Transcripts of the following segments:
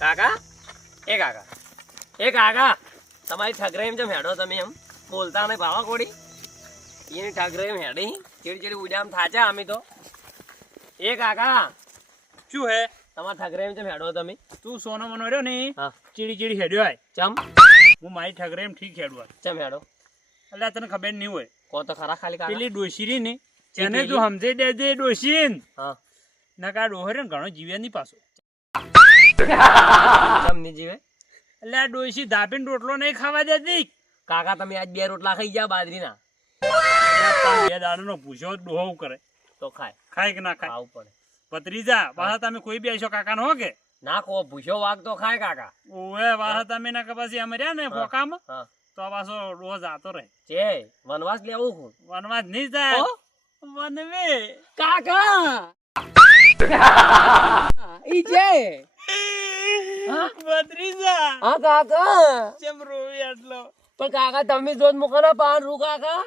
કાકા એ કાકા તમારી ઠગરે એમ જેમ હેડો તમે એમ બોલતા નહીં ભાવા કોડી એની ઠગરે એમ હેડી ચીડી ઉજામ થાચા અમે તો એ કાકા શું હે તમારા ઠગરે એમ જેમ હેડો તમે તું સોનો મનો રહ્યો ને હા ચીડી હેડ્યો આય ચમ હું મારી ઠગરે એમ ઠીક હેડવા ચમ હેડો એટલે તને ખબર નહીં હોય કો તો ખરા ખાલી કાકા પેલી ડોશી રી ને તેને પેલી? તું સમજે દેજે ડોશીન હા નકા ડોહરે ઘણો જીવ્યા નહીં પાછો ચમ ની જીવે એટલે આ ડોશી ધાપીને રોટલો નહીં ખાવા દેતી કાકા તમે આજ 2 રોટલા ખાઈ ગયા બાજરીના બે દાડાનો ભૂસો ડોહો કરે તો ખાય ખાય કે ના ખાય ખાવું પડે ભત્રીજા પાછા તમે કોઈ બેસો કાકા નો કે ના કો ભૂસો વાગ તો ખાય કાકા ઓવે પાછા તમે ના પછી અમે રહ્યા ને ફોકામાં હા તો પાછો રોજ આતો રહે છે વનવાસ લેવું હું વનવાસ નહીં જાય ઓ? વનવે કાકા ઈ છે હા? ભત્રીજા હા કાકા ચમ રોવી આટલો પણ કાકા તમે જોત મુકાના પાન રૂ કાકા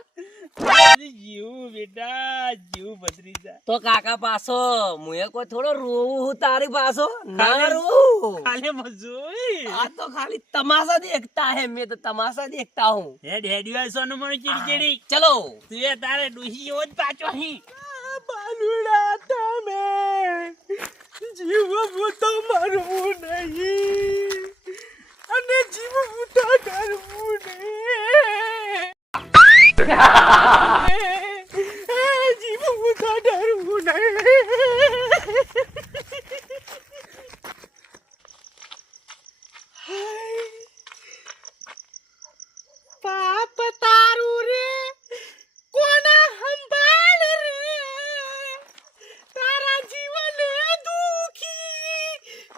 જીવ બેટા જીવ ભત્રીજા તો કાકા પાછો મુએ કોઈ થોડો રોવું હું તારી પાછો ના રોવું ખાલી મજોઈ આ તો ખાલી તમાશા દેખતા હે મેં તો તમાશા દેખતા હું હેડ હેડ્યો સોનું મને ચીડી ચલો તું એ તારે ડોહી એવો જ પાછો અહીં બાલુડા તમે જીવવું તો મરવું નહીં અને જીવવું તો ડરવું નહીં જીવવું તો ડરવું નહીં પાપ તારું રે કોના સંભાળ રે તારા જીવન દુખી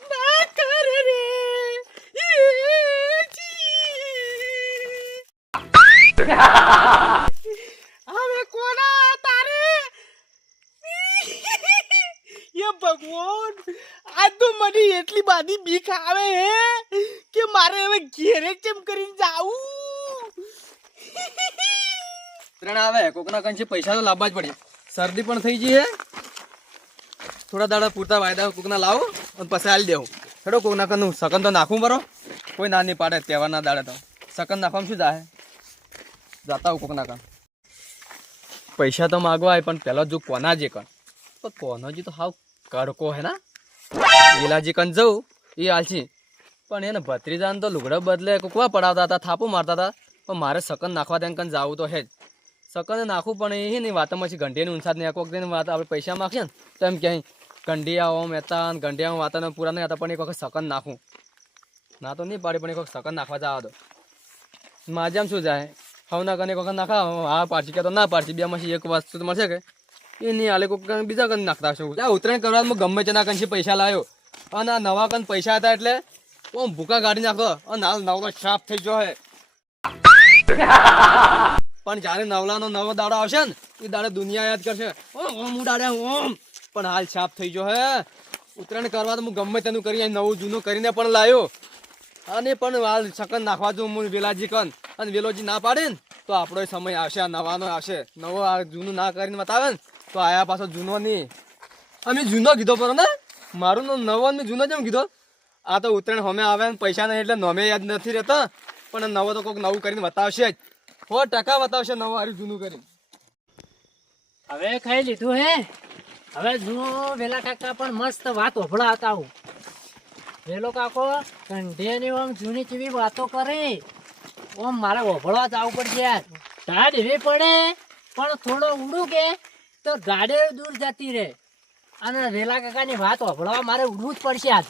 ના કર રે હવે કોના તારે એ ભગવાન આ તો મને એટલી બધી બીક આવે હે કે મારે હવે ઘેરે કેમ કરીને જાવું ત્રણ આવે કોકના કંચી પૈસા તો લાવવા જ પડે શરદી પણ થઈ ગઈ હે થોડા દાડા પૂરતા વાયદા કોકના લાવો અને પછી આલી દેવું હેડો કોકના કનું સકન તો નાખવું બરો કોઈ ના નહીં પાડે તહેવારના દાડે તો સકન નાખવામાં શું જાય જાતા હું કોકના કન પૈસા તો માગવા આવે પણ પહેલાં જો કોના જે કન તો કોનોજી તો હાવ કડકો હે ના લીલાજી કન જવું એ હાલશી પણ એને ભત્રીજાને તો લુગડા બદલે કોકવા પડાવતા હતા થાપું મારતા હતા પણ મારે સકન નાખવા ત્યાં કન જવું તો હે જ સકન નાખવું પણ એ નહીં વાતમાં પછી ઘંટીની ઊંચાત નહીં કોક દિન વાત આપણે પૈસા માગીએ ને તો એમ ક્યાંય ગંડિયા ઓમ હતા ગંડિયા વાતાને પૂરા નહીં હતા પણ એક વખત સકન નાખું ના તો નહીં પાડી પણ એક વખત સકન નાખવા જવા દો માજામ શું જાય હવના કને એક વખત નાખા હા પાડશી કે તો ના પાડશી બેમાંથી એક વસ્તુ તો મળશે કે એ નહીં હાલે કોઈક બીજા કન નાખતા છું ઉત્તરાયણ કરવામાં ગમે તેના કંશી પૈસા લાવ્યો અને આ નવા કન પૈસા હતા એટલે ઓમ ભૂકા ગાડી નાખો અને હાલ નવલો સાફ થઈ ગયો હે પણ જયારે નવલાનો નવો દાડો આવશે ને એ દાડે દુનિયા યાદ કરશે ઓમ ઉડાડે ઓમ પણ હાલ સાફ થઈ ગયો હે ઉત્તરાયણ કરવા તો હું ગમે તેનું કરી નવું જૂનું કરીને પણ લાવ્યો અને પણ હાલ સકન નાખવા દઉં હું વેલાજી કન અને વેલોજી ના પાડે ને તો આપણો સમય આવશે આ નવાનો આવશે નવો આ જૂનું ના કરીને બતાવે ને તો આયા પાછો જૂનો નહીં અમે જૂનો કીધો પર ને મારું નવો મેં જૂનો જેમ કીધો આ તો ઉત્તરાયણ હમે આવે ને પૈસા નહીં એટલે નમે યાદ નથી રહેતા પણ નવો તો કોઈક નવું કરીને બતાવશે જ 100% બતાવશે નવું હારું જૂનું કરીને હવે ખાઈ લીધું હે હવે જુઓ વેલા કાકા પણ મસ્ત વાત ઓભળા હતા હું વેલો કાકો કંઢિયાની ઓમ જૂની જેવી વાતો કરે ઓમ મારે ઓભળવા જ આવવું પડશે યાર ઢાઢ એવી પડે પણ થોડો ઉડું કે તો ગાડે દૂર જતી રહે અને વેલા કાકાની વાત ઓભળવા મારે ઉડવું જ પડશે આજ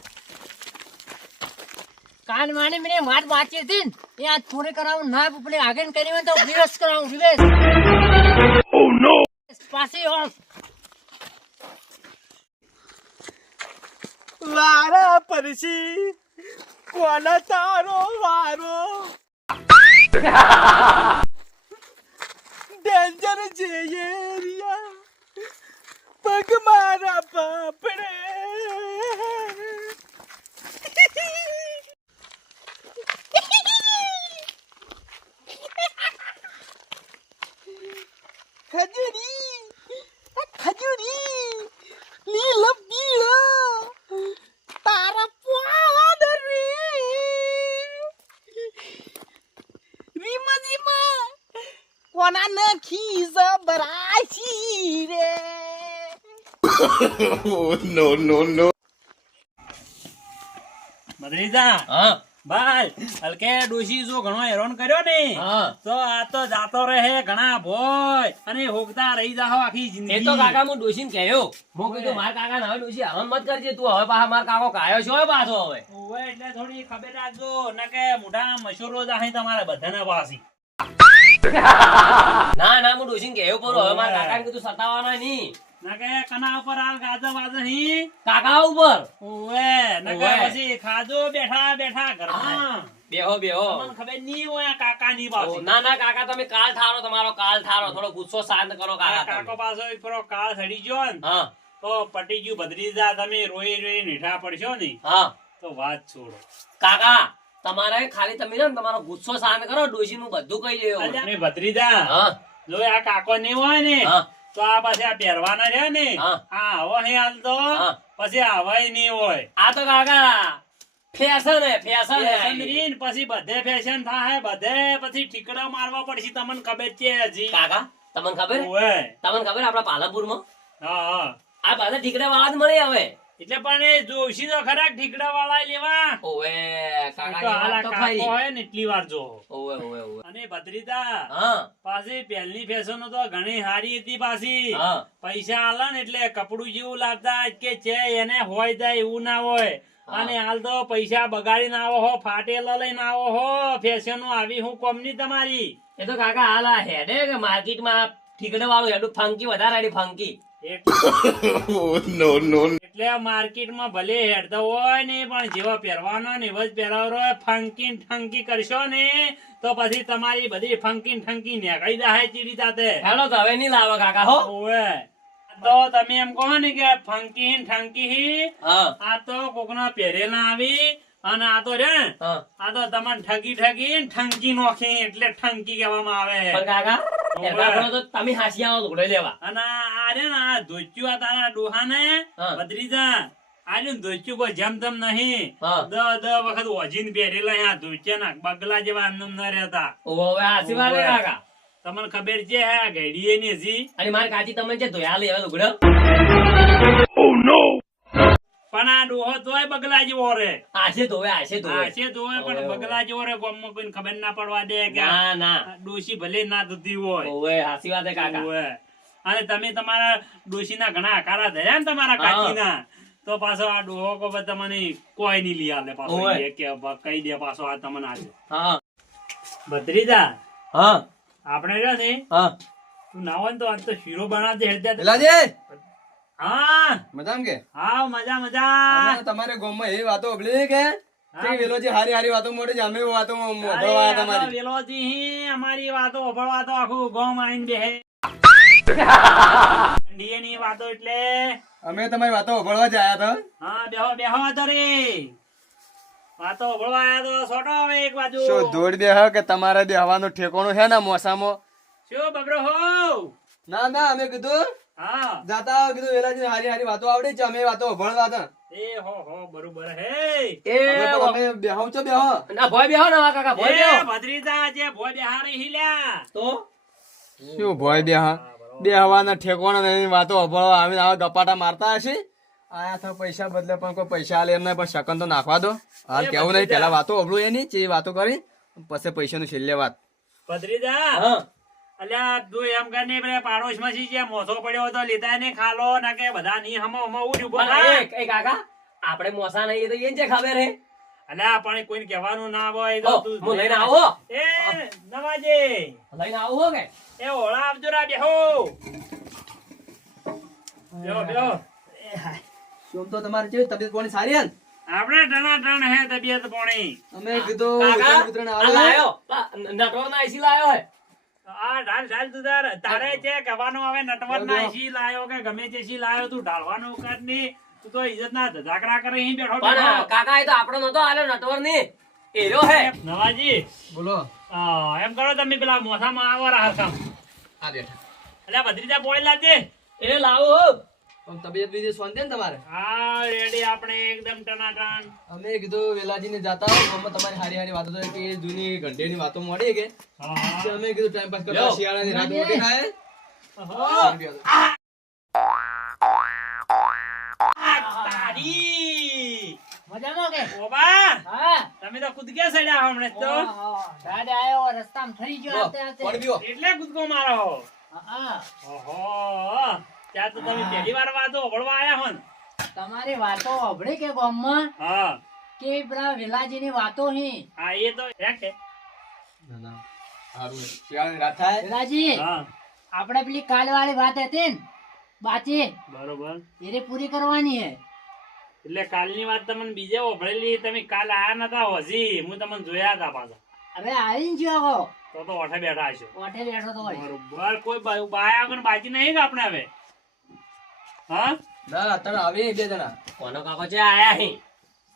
કાન માની મને વાત વાંચી હતી ને એ આજ પૂરી કરાવું ના પેલી આગળ કરી હોય તો રિવર્સ કરાવું રિવર્સ પાછી ઓમ વારા પરસી કોના તારો વારો ડેન્જર છે એરિયા પગ મારા બાપડે ખજૂરી ખજૂરી લીલા પીળા તારા પાદર સોના નખી જબરાશી રે. મદરીજા હા ભાઈ હલકે ડોશી જો ઘણો હેરાન કર્યો ને હા તો આ તો જાતો રહે ઘણા ભોય અને હોગતા રહી જાહો આખી એ જિંદગી. તો કાકા હું ડોશીને કહ્યું હું કીધું મારા કાકા ને હવે ડોશી હરણ મત કરજે તું હવે પાછા મારા કાકો કાયો છો હવે પાછો હવે ઓવે એટલે થોડી ખબર રાખજો ન કે મોઢાના મશૂરો જ આહી તમારે બધાને પાસી. ના ના હું ડોશીને કહ્યું પરું હવે મારા કાકાને કીધું સતાવાના નહીં ન કે કના ઉપર આ ગાજર વાજર હી કાકા ઉપર ઓવે ન કે ઓવે. પછી ખાજો બેઠા બેઠા ઘરમાં બેહો બેહો તમને ખબર નહીં હોય આ કાકાની ઓ, પાસી. ના ના કાકા તમે કાલ ઠારો તમારો કાલ ઠારો થોડો ગુસ્સો શાંત કરો આ કાકા કાકો તમે. પાછો એક ફેરો કાળ સડી ગયો ને હા તો પટી ગયું ભદ્રીજા તમે રોઈ રોઈ મીઠા પડશો ને હા તો વાત છોડો. કાકા તમારે ખાલી તમે છે ને તમારો ગુસ્સો શાંત કરો ડોશી નું બધું કહી લેવું અને ભત્રીજા હા જો આ કાકો નહીં હોય ને હા તો આ પછી આ પહેરવાના રહ્યા ને હા. આ આવો હે હાલ તો હા. પછી આવાય નહીં હોય. આ તો કાકા ફેશન હે ફેશન ફેશન હે રીન પછી બધે ફેશન થાય બધે પછી ઠીકડા મારવા પડશે તમને ખબર છે હજી. કાકા તમને ખબર ઓવે. તમને ખબર આપડા પાલનપુર માં હા હા આ બધા ઠીકડા વાળા જ મળે હવે એટલે પણ એ જોશી તો ખરા ઠીકડા વાળા લેવા. ઓવે એ કાકા તો ની હાલ આ વાત તો કાકો ખરી હોય ને એટલી વાર જો. ઓવે ઓવે ઓવે અને ભત્રીજા હા પાછી પહેલી ફેશનો તો ઘણી સારી હતી પાછી. હા પૈસા આલે ને એટલે કપડું જેવું લાગતા કે છે એને હોય જાય એવું ના હોય. હા. અને હાલ તો પૈસા બગાડીને આવો હો ફાટેલા લઈને આવો હો ફેશનો આવી હું કોમની તમારી. એ તો કાકા હાલ આ હેડે કે માર્કેટ માં ઠીકડા વાળું હેડું ફંકી વધારે હેડી ફંકી એટલે માર્કેટમાં ભલે હેડતો હોય ને પણ જેવા પહેરવાનો ને એવો જ પહેરાવરો હોય. ફંકીન ઠંકી કરશો ને તો પછી તમારી બધી ફંકીન ઠંકી નીકળી જાય ચીડી સાથે. હેડો તો હવે નહીં લાવો કાકા હો ઓવે. તો તમે એમ કહો ને કે ફંકીન ઠંકી હા આ તો કોકના પહેરેલા આવી અને આ તો રે હા આ તો તમને ઠગી ઠગી ઠંકી નોખી એટલે ઠંકી કહેવામાં આવે. પણ કાકા એના પર તો તમે હાસી આવો લુગડો લેવા અને આ રે ને આ ધોચ્યું આ તારા ડોહાને હા. બદરીજા આ રે ને ધોચ્યું કોઈ જેમ તેમ નહીં. હા. દ વખત ઓજીને પહેરેલા આ ધોચ્યા ના બગલા જેવા આનંદ ન રહેતા. ઓવે હાસી વાત હે કાકા તમને ખબર છે હે આ ઘડીએ ની હજી અને મારી કાચી તમે જે ધોયા લેવા લુગડો પણ આ ડોહો તોય બગલા જેવો રે. આશે ધોવે આશે ધોવે આ છે તોય પણ ઓવે, ઓવે. બગલા જેવો રે ગામમાં કોઈને ખબર ના પડવા દે કે આ ના ના ડોશી ભલે ના ધોતી હોય. ઓવે હાસી વાત હે કાકા ઓવે. અને તમે તમારા ડોશીના ઘણા આકારા ધર્યા ને તમારા હા. કાકીના તો પાછો આ ડોહો કો તમને કોઈ નહીં લઈ આલે પાછો ઓવે. એ કે કહી દે પાછો આ તમને આજે હા ભત્રીજા હા આપણે રહ્યો ને હા તું ના હોય ને તો આજ તો શીરો બનાવજે હેડજે. પેલાજી હા મજામાં કે હા મજા મજા. અમે તમારે ગામમાં એવી વાતો સાંભળી કે વેલોજી હારી હારી વાતો મોડી છે અમે એવી વાતો સાંભળવા આયા અરે, આ તો તમારી વેલોજી અમારી વાતો સાંભળવા તો આખું ગામ આઈને બેહે. ઠંડીએની વાતો એટલે અમે તમારી વાતો સાંભળવા જ આયા હતા હા બેહો બેહો તારે વાતો સાંભળવા આયા તો સોટો હવે એક બાજુ. શું દોડ દે કે તમારે બે હવાનું ઠેકોણું છે ને મોસામાં શું બબરો હો? ના ના અમે કીધું હા જાતા આવો કીધું વેલાજી હારી હારી વાતો આવડી છે અમે વાતો સાંભળવા હતા એ હો બરોબર હે. એ અમે બેહો છો બેહો ના ભોય બેહો ને હા કાકા ભોય એ બેહો ભદ્રીજા જે ભોય બેહારી હિલ્યા. તો શું ભોય બે હવાના ઠેકોણા નહીં વાતો સાંભળવા આવીને આવા ગપાટા મારતા હશે આયા તો પૈસા બદલે પણ કોઈ પૈસા આલે એમને પણ શકન તો નાખવા દો હાલ કેવું નહીં પેલા વાતો સાંભળું એની જે વાતો કરી પછી પૈસાનું છેલ્લે વાત ભદ્રીજા હા અલ્યા તું એમ કરીને પેલા પાડોશમાં જે મોસો પડ્યો હતો લીધા ને ખાલો ના કે બધા ની હમો હમો ઉઠ ઉભો પણ થા. એ કાકા આપણે મોસા નહીં એ તો એને જે ખબર હે અલ્યા પણ કોઈને કહેવાનું ના હોય હો, તો તું હું લઈને આવો એ નવાજે લઈને આવું હો કે એ ઓળા આવજો રા બેહો બેહો બેહો. શું તો તમારી કેવી તબિયત પાણી સારી હે ને? આપણે ટણા હે તબિયત પાણી. અમે કીધું કાકા મિત્રને આ આવે લાયો નટવરના આઈસી લાયો હે આ ઢાલ તું તારે છે કહેવાનું હવે નટવર ના શી લાયો કે ગમે તે શી લાયો તું ઢાળવાનું કર ની તું તો ઇજ્જત ના ધજાકરા કરે અહીં બેઠો પણ બેઠો. કાકા એ તો આપણો નતો આલ્યો નટવર ની એરો હે નવાજી બોલો એમ કરો તમે પેલા મોસામાં આવો રાહસામ આ બેઠા એટલે ભત્રીજા પોળી લાગજે. એ લાવો હો આમ તબિયત બીજી શાંતિ ને તમારે? હા રેડી આપણે એકદમ ટનાટન. અમે કીધું વેલાજીને જાતા હોય ગામમાં તમારી હારી હારી વાતો થાય કે એ જૂની ઘંટેની વાતો મળી કે હા, હા. તો અમે કીધું ટાઈમ પાસ કરતા લ્યો. શિયાળાની રાત મોટી થાય તારી. મજામાં કે ઓબા હા તમે તો કૂદકે સડ્યા હમણે તો. દાદા આયો રસ્તામાં થઈ ગયો આતે આતે પાણી પીવો. એટલે કૂદકો મારો. હા ઓહો ત્યાં તો તમે પહેલી વાર વાતો ઓળવા આયા હો ને. તમારી વાતો અભળી કે ગામમાં હા કે પેલા વેલાજીની વાતો હી હા એ તો હે કે. ના ના સારું છે. શિયાળાની રાત થાય વેલાજી હા આપણે પેલી કાલ વાળી વાત હતી ને બાચી બરોબર. એને પૂરી કરવાની હે એટલે કાલની વાત તમને બીજે ઓભળેલી, તમે કાલ આયા નતા હજી, હું તમને જોયા હતા પાછા. હવે આવીને જો આવો તો ઓઠે બેઠા હશો. ઓઠે બેઠો તો હોય બરોબર. કોઈ બાયા વગર બાકી નહીં કે આપણે હવે? હા ના અત્યારે આવે બે જણા કોનો કાકો છે આયા હી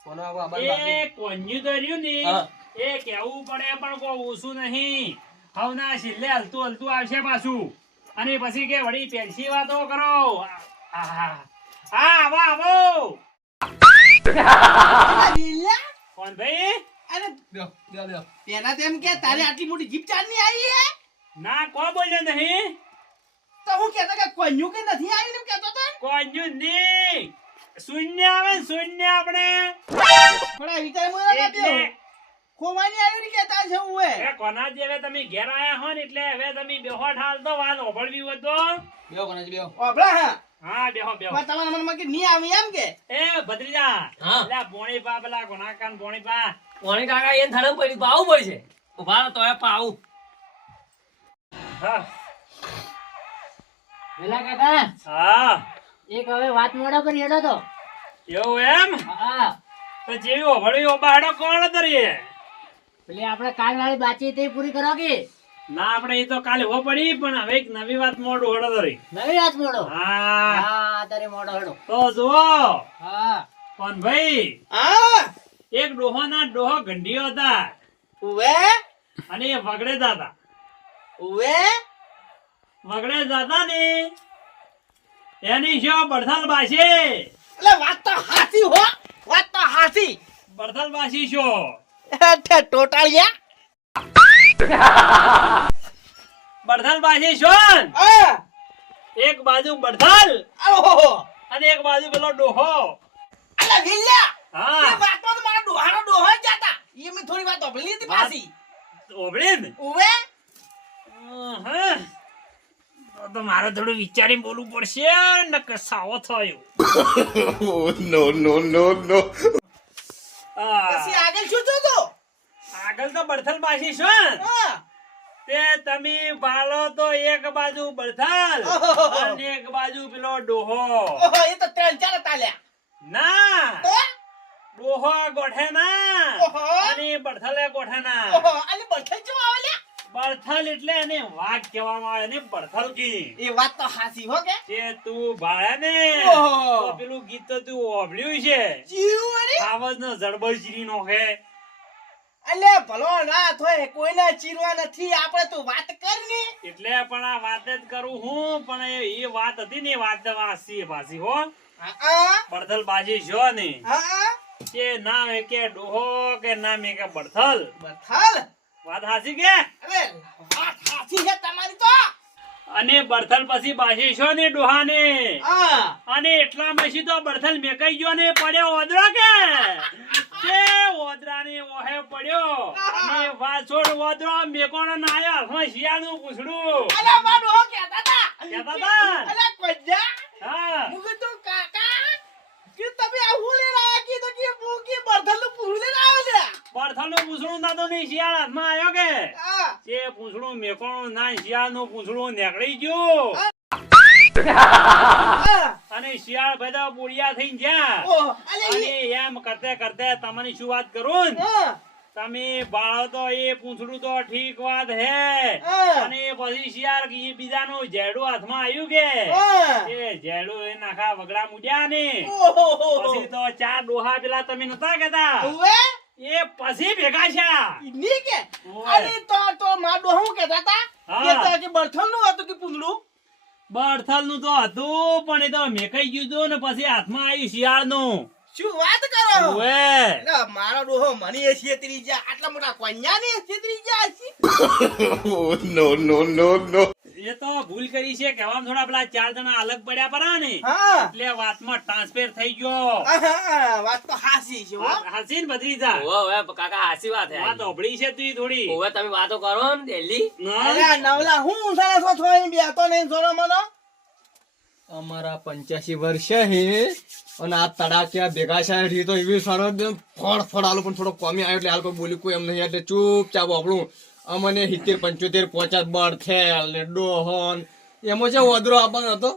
કોનો આવો આબાદ બાકી. એ કોન્યું તો રહ્યું ને હા. એ કેવું પડે પણ કોઈ ઓછું નહીં. હવના છેલ્લે હલતું હલતું આવશે પાછું. અને પછી કે વળી પેલસી વાતો કરો. હા આવો આવો. કોણ ભાઈ? અરે બેહો, બેહો, બેહો. પેલા તેમ કે તારે આટલી મોટી જીપ ચારની આવી હે ના કોઈ બોલ્યો નહીં. તો હું કહેતો કે કોન્યું કે નથી આવી ને કહેતો તો કોન્યું નહીં. શૂન્ય આવે ને શૂન્ય આપણે. પણ આ વિચાર મને ના એટલે દેવ ખોવાની આવી ને કહેતા છે હું એ કોના જે હવે તમે ઘેર આયા હો ને એટલે હવે તમે બેહો ઠાલ તો વાત ઓભળવી હોય તો. બેહો કનાજી બેહો. ઓબળા હા હા બેહો બેહો. પણ તમારા મનમાં કે નહીં આવી એમ કે એ ભત્રીજા હા. પેલા ભોણી પા પેલા કોનાકાન ભોણી પા. કોણી કાકા એને થડમ પડી પાવું પડશે ઉભા રહો તોય પાવું હા વેલા કાકા હા એક હવે વાત મોડા પર હેડો તો એવું એમ? હા તો જેવી ઓભળવી ઓબાડો કોણ તરીએ? પેલી આપણે કાલ વાળી બાચી તે પૂરી કરો કે ના આપણે એ તો કાલે હો પડી પણ હવે એક નવી વાત મોડું હડો તરી. નવી વાત મોડો હા હા તારે મોડો હેડો તો જુઓ હા કોણ ભાઈ, હા એક ડોહો ના ડોહો ગંઢીઓ હતા ઉવે અને એ વગડે હતા. ઉવે વગડે જતા ને એની શો બડથલ બાસી. એટલે વાત તો હાચી હો વાત તો હાચી બડથલ બાસી શો ટોટાળિયા બડથલ બાસી શો ન? આ એક બાજુ બડથલ ઓહો અને એક બાજુ પેલો ડોહો. અલા વિલ્યા હા એ વાતમાં તો મારા ડોહાનો ડોહો જ જાતા એ મેં થોડી વાત ઓભળી હતી પાછી ઓભળી ને? ઉવે હા. તો મારે થોડું વિચારીને બોલવું પડશે નકર સાવો થયો. પછી આગળ શું થયું તો આગળ તો બડથલ બાસી છો ને? હા તે તમે બાળો તો એક બાજુ બડથલ ઓહો. અને એક બાજુ પેલો ડોહો. ઓહો એ તો ત્રણ ચાર તાલ્યા ના તો ડોહો ગોઠે ના ઓહો. અને બડથલે ગોઠે ના. ઓહો અને બળથલ ચો આવેલ્યા બડથલ એટલે એને વાઘ કહેવામાં આવે ને બડથલ કી. એ વાત તો હાચી હો કે તે તું ભાળે ને ઓહો. તો પેલું ગીત તો તું ઓભળ્યું છે. જીવ અરે આવાજ નો જડબલ ચીરી નોખે. અલે ભલો ના થોય કોઈના ચીરવા નથી આપણે તો વાત કરની એટલે પણ આ વાત જ કરું હું પણ એ વાત હતી ને એ વાત વાસી પાછી હો. હા બડથલ બાજી છો ને હા કે નામ એ કે ડોહો કે નામ એ કે બડથલ. બળથલ વાત હાચી કે? અરે વાત હાચી છે તમારી તો અને બડથલ પછી બાજી છો ને ડોહાને હા અને એટલા પછી તો બડથલ મેકાઈ ગયો ને પડ્યો ઓદરો કે ઓદરાની ઓહે પડ્યો અને વાછોડ ઓદરો મેકોણો ના આયો હાથમાં શિયાળનું પૂછડું. અલે માં ડોહો કહેતા હતા કહેતા હતા? અલે કોજા હા મુકે તો કાકા કે તમે આ હું લેને આયા કી તો કે મુકે બળથલ નું પૂછ લેને આવેલા બડથલનું પૂછડું દાદો ની શિયાળ હાથમાં આવ્યો કે હા તે પૂછડું મેકોણું ના શિયાળનું પૂછડું નીકળી ગયું હા અને શિયાળ બધા બોળિયા થઈને ગયા. ઓહ અલે અને એમ કરતે કરતે તમને શું વાત કરું ને? હા તમે બાળો તો એ પૂછડું તો ઠીક વાત હે હા. અને પછી શિયાળ કે એ બીજાનું જેડું હાથમાં આવ્યું કે હા એ જેડું એ નાખા વગડા મુડ્યા ને ઓહો પછી તો ચાર ડોહા પેલા તમે નતા કેતા ઉવે એ પછી ભેગા છે. ની કે ઓય. અરે તો માં ડોહો કહેતા હતા હા. કે તો કે બળથલ નું હતું કે પૂંછડું બળથલનું તો હતું પણ એ તો મેકાઈ ગયું હતું ને પછી હાથમાં આવ્યું શિયાળનું. શું વાત કરો ઓવે. એટલે મારો ડોહો મને એ છેતરી જાય આટલા મોટા કોન્યાને છેતરી જાય છે એ તો ભૂલ કરી છે કહેવામાં થોડા પેલા 4 જણા અલગ પડ્યા પરા ને હા એટલે વાતમાં ટ્રાન્સફર થઈ ગયો. આહા, વાત તો હાસી છે હો હાસી ને ભત્રીજા? ઓવે કાકા હાચી વાત હે વાત ઓભળી છે તું થોડી. ઓવે તમે વાતો કરો ને ડેલી હા? અરે આ નવલા હું સારા સો થોઈ બેતો નહીં જોરો મનો અમારા 85 વર્ષ હે અને આ તડાક્યા ભેગા છે રી તો એવી સારો ફળ આલો પણ થોડો કોમી આવ્યો એટલે હાલ કોઈ બોલી કોઈ એમ નહીં એટલે ચૂપચાપ આપણું અમને 70 75 50 બળ થેલ ને ડોહન એમાં છે વધરો આપવાનો હતો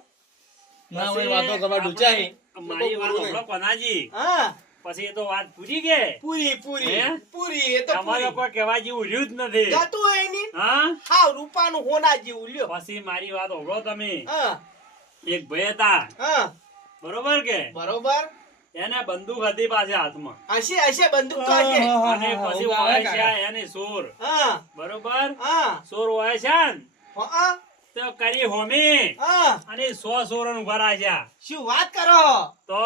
ના હોય વાતો કરવા ડૂચાય મારી વાત ઓભળો કોનાજી. હા પછી એ તો વાત પૂરી કે પૂરી પૂરી હે? પૂરી એ તો અમારે પૂરી કોઈ કહેવા જેવું રહ્યું જ નથી. જતું હોય ની હા હાવ રૂપાનું હોના જેવું લ્યો પછી મારી વાત ઓભળો તમે. હા એક ભાઈ હતા હા બરોબર કે બરોબર એને બંદૂક હતી પાસે હાથમાં હશે હશે બંદૂક તો હશે અને પછી હોય છે એને સોર હા બરોબર હા સોર હોય છે ને હા તો કરી હોમી હા અને 100 સોરન ઉભા રાખ્યા. શું વાત કરો તો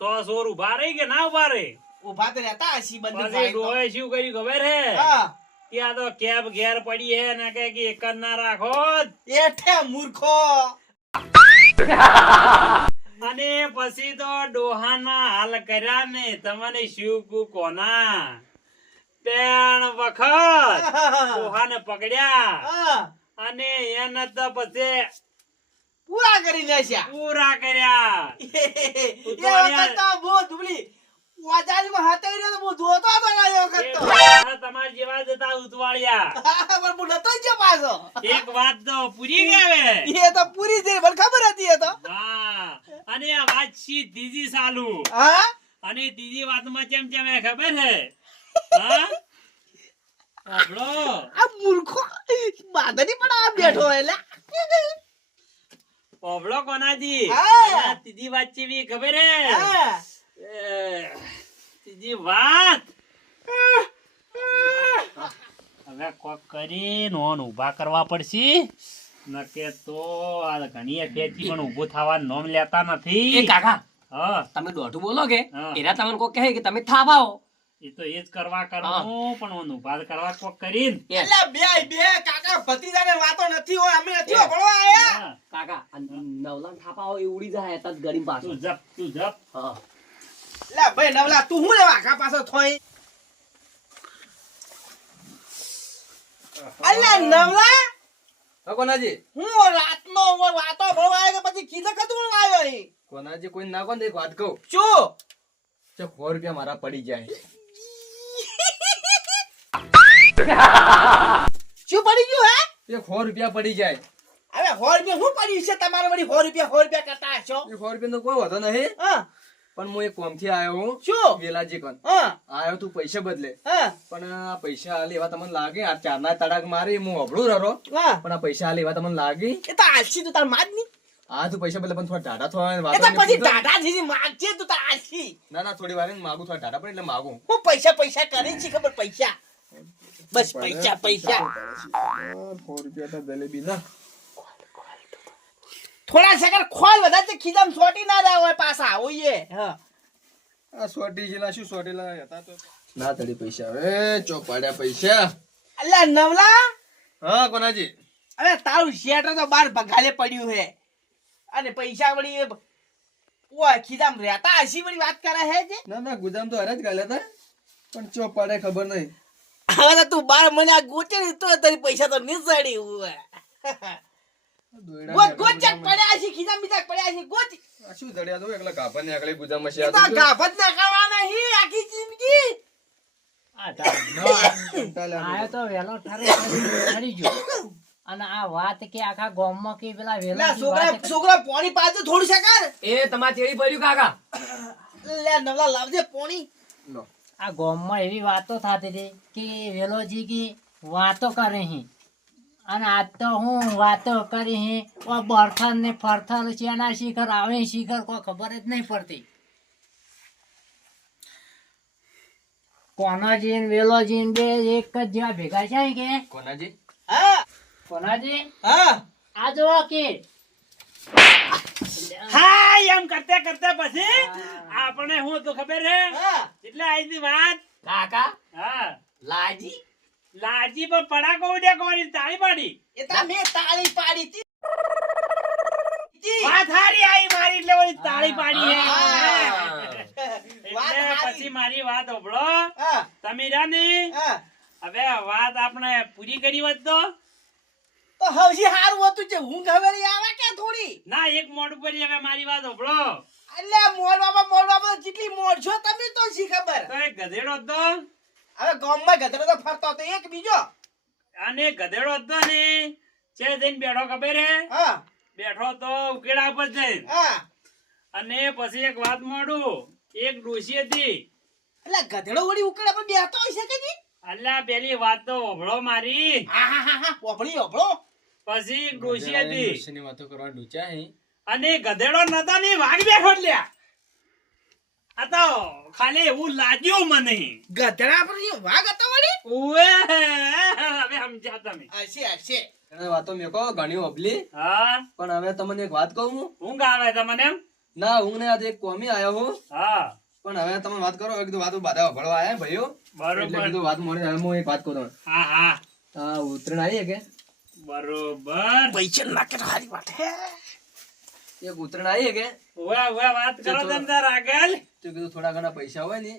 100 સોર ઉભા રહી કે ના ઉભા રહી? ઉભા તો રહેતા હશી બંદૂક પછી ભાઈ તો. ડોહે શું કર્યું ખબર હે હા કે આ તો કેબ ઘેર પડી હે ને કે એક જ ના રાખો એઠે મૂર્ખો અને પછી તો ડોહાના હાલ કર્યા ને તમને શું કોના પેણ વખત ડોહાને પકડ્યા હા અને એને તો પછી પૂરા કરી નાખ્યા પૂરા કર્યા. એ વખત તો બહુ ધૂળી વાજાલીમાં હાથે રહ્યો તો બહુ ધોતો હતો ને એ વખત એ તો બધા તમારા જેવા જ હતા ઉતવાળિયા. પણ હું નતો જ પાછો એક વાત તો પૂરી ગાવે. એ તો પૂરી થઈ મને ખબર હતી એ તો હા અને આ વાત ત્રીજી ચાલુ હા અને ત્રીજી વાતમાં કેમ કેમ હે ખબર હે? હા આપણો આ મૂર્ખો બાંધણી પણ આ બેઠો એટલે ઓભળો કોનાજી. હા. અને આ ત્રીજી વાત કેવી ખબર હે? હા ત્રીજી વાત હવે કોક કરી નોન ઉભા કરવા પડશે નકે તો આ ઘણી ખેતી પણ ઊભું થવા નોમ લેતા એ નથી. કાકા હા તમે દોઢું બોલો કે હા. એના તમને કોઈ કહે કે તમે થાવાઓ એ તો એ જ કરવા કરવું પણ ઓન ઉભા કરવા કોક કરીને એટલે બે કાકા ભતીજાને વાતો નથી હોય અમે નથી ભણવા આયા હા. કાકા આ નવલાન થાપાઓ એ ઉડી જાય તત ગરીબ પાછો તું જપ હા લે ભાઈ નવલા તું હું લેવા આખા પાછો થોઈ અલ્યા નવલા કોનાજી હું રાતનો વાતો ભણવા આવ્યો કે પછી કીધા કદું ભણવા આવ્યો અહીં કોનાજી કોઈ ના કોણ એક વાત કહું શું તો 100 રૂપિયા મારા પડી જાય શું પડી ગયું હે એ 100 રૂપિયા પડી જાય હવે 100 રૂપિયા શું પડ્યું છે તમારે વળી 100 રૂપિયા કરતા હશો એ 100 રૂપિયા તો કોઈ વધો નહીં હા પણ હું એક કોમથી આવ્યો હું શું વેલાજી કન હા આવ્યો તું પૈસા બદલે હા પણ આ પૈસા હાલે એવા તમને લાગે આ ચારના તડાક મારી હું અભળું રહો હા પણ આ પૈસા હાલે એવા તમને લાગી એ તો આલસી તું તાર માજ ની આ તું પૈસા બદલે પણ થોડા ઢાઢા થવા એ વાતો તો ને પછી પૂછો. દાદા જીજી માગજે તું તાર આલસી ના થોડી વાર એને માગું થોડા ઢાઢા પણ એટલે માગું હું પૈસા કરે છે ખબર પૈસા બસ પૈસા 100 રૂપિયા તો જલેબી ના થોડા સેકન્ડ ખોલ વધારે તે ખીજામ છોટી ના રહ્યા હોય પાછા ઓયે હા આ સોટી જેલા શું સોટેલા હતા તો ના તડી પૈસા હવે ચો પાડ્યા પૈસા અલ્યા નવલા હા કોનાજી અરે તારું શેટર તો બાર ભગાલે પડ્યું હે અને પૈસા વળી એ ઓય ખીજામ રહેતા હસી વળી વાત કરે હે જે ના ગુદામ તો હરે જ ગાલ્યા હતા પણ ચો પાડે ખબર નહીં હવે તો તું બાર મને આ ગોચે તો તારી પૈસા તો નિસડી હોય ગોચ ગોચ ચક પડ્યા છે ખીજામ બીજા પડ્યા છે ગોચ આ શું જડ્યા તો એકલા ગાભા ને આગળ ગુદામ માં એ તો ગાભત ના કરવાના હી આખી જિંદગી આયો તો વેલો ઠારે ચડી ગયો અને આ વાત કે આખા ગામમાં કે પેલા લે વેલા છોકરા પાણી પાજે થોડું સેકર એ તમારે ચેડી પડ્યું કાકા લે નવલા લાવજે પાણી આ ગામમાં એવી વાતો થતી હતી કે વેલોજી કી વાતો કરે હી અને આજ તો હું વાતો કરી હી ઓ બરથર ને ફરથર શેના શિખર આવે શિખર કોઈ ખબર જ નહીં પડતી કોનાજી ને વેલોજી ને બે એક જ જેવા ભેગા છે કે કોનાજી હા કોનાજી હા આ જો કે હા એમ કરતે કરતે પછી આપણે હું તો ખબર હે હા. એટલે આઈ દી વાત કાકા હા લાજી લાજી પર પડાકો ઉડ્યા કોની તાળી પાડી એ તો મેં તાળી પાડી તી. વાત હારી આઈ મારી એટલે ઓલી તાળી પાડી હે વાત એટલે હારી. પછી મારી વાત હોભળો હા, તમે રાની હા. હવે વાત આપણે પૂરી કરી વાત તો તો હવજી હારું હતું છે ઊંઘ હવે આવે કે થોડી ના એક મોડ ઉપર હવે મારી વાત હોભળો એટલે મોડવામાં જેટલી મોડ છો તમે તો શી ખબર તો એક ગધેડો હતો હવે ગામમાં ગધેડો તો ફરતો હતો એક બીજો અને ગધેડો હતો ને છે જઈને બેઠો ખબર હે હા બેઠો તો ઉકેડા ઉપર જઈને હા અને પછી એક વાત મોડું એક ડોશી હતી એટલે ગધેડો વળી ઉકળે પણ બેહતો હશે કે જી અલ્યા પેલી વાત તો હોભળો મારી હા ઓભળી ઓભળો પછી એક ડોશી હતી ડોશીની વાતો કરવા ડૂચા હે. અને ગધેડો નતો ને વાઘ બેઠો જ લ્યા આ તો ખાલી એવું લાગ્યું મને ગધેડા પર જે વાઘ હતો વળી ઓએ હવે સમજ્યા તમે હશે એને વાતો મેકો ઘણી ઓબલી હા પણ હવે તમને એક વાત કહું હું ઊંઘ આવે તમને એમ ના ઊંઘ ને આજે એક કોમી આવ્યો હું હા પણ હવે તમે વાત કરો કીધું વાતો બાધા ભળવા આયા ભાઈઓ એટલે બરોબર કીધું વાત મોડી હવે હું એક વાત કહું તમને હા હા આ ઉત્તરાયણ આવી કે બરોબર પૈસા નાખે તો સારી વાત હે એક ઉત્તરાયણ આવી કે ઓએ ઓએ વાત કરો તમે તાર આગળ તો કીધું થોડા ઘણા પૈસા હોય ને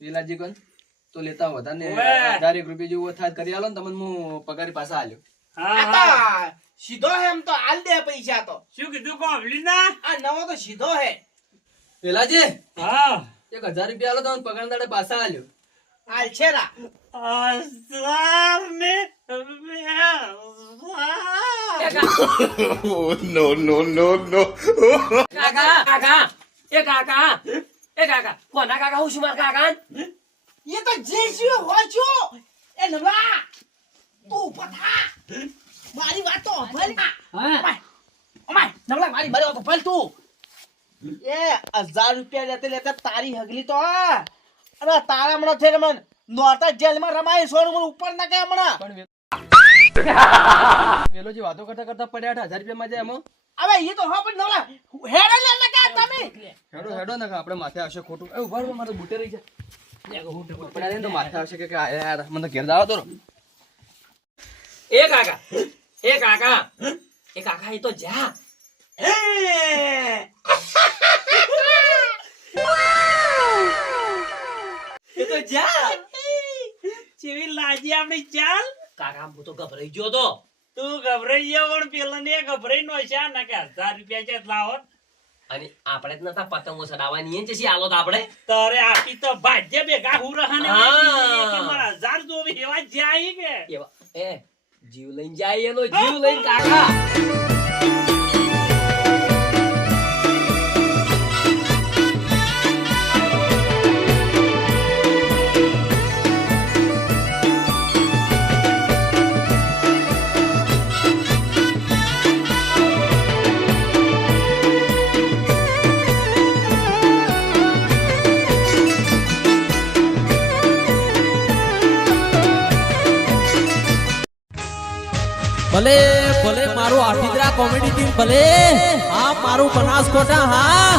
વેલાજી કન તો લેતા વધારે ને ઓવે. 1000 રૂપિયા જેવું થાય કરી આલો ને તમને હું પગારી પાછા આલ્યો હા આ હા તો સીધો હે એમ તો આલ દે પૈસા તો શું કીધું કો હવલી ના આ નવો તો સીધો હે વેલાજી હા 1000 રૂપિયા આલો તમને પગાર દાડે પાછા આલ્યો આલ છે રા અસર ને કાકા કાકા એ કાકા એ કાકા કોના કાકા હું છું મારા કાકા એ તો જે શું હોય છો એ નવા તું પથા મારી વાત તો ભલ હા ઓમાય નવલા મારી મારી વાત તો ભલ તું એ 1000 રૂપિયા લેતે લેતે તારી હગલી તો અરે તારા હમણાં થઈને મન નોતા જેલમાં રમાય સોનું મને ઉપર ના કે હમણાં પણ વેલોજી વાતો કરતા કરતા પડ્યા 1000 રૂપિયા માં જાય એમાં હવે એ તો હા પણ નવલા હેડે લે ના કે તમે હેડો હેડો ને આપણે માથે આવશે ખોટું એ ઉભા રહો મારે બુટે રહી જાય પડ્યા ને તો માથે આવશે કે આ યાર મને તો ઘેર જાવ તો એ કાકા એ કાકા એ કાકા એ તો જા એ તો જા ચેવી લાજી આપણી ચાલ કાકા હું તો ગભરાઈ ગયો તો તું ગભરાઈ ગયો પણ પેલા ને ગભરાઈ નો છે ના કે 1000 રૂપિયા છે લાવો અને આપણે જ નતા પતંગો ચડાવવાની છે શી હાલત આપણે તારે આપી તો ભાજ્ય ભેગા હું રહને હા. કે મારા 1000 તો એવા જાય કે એવા એ જીવ લઈને જાય એનો જીવ લઈને કાકા ભલે ભલે મારું આઠીદરા કોમેડી ટીમ ભલે હા મારું બનાસકોટા હા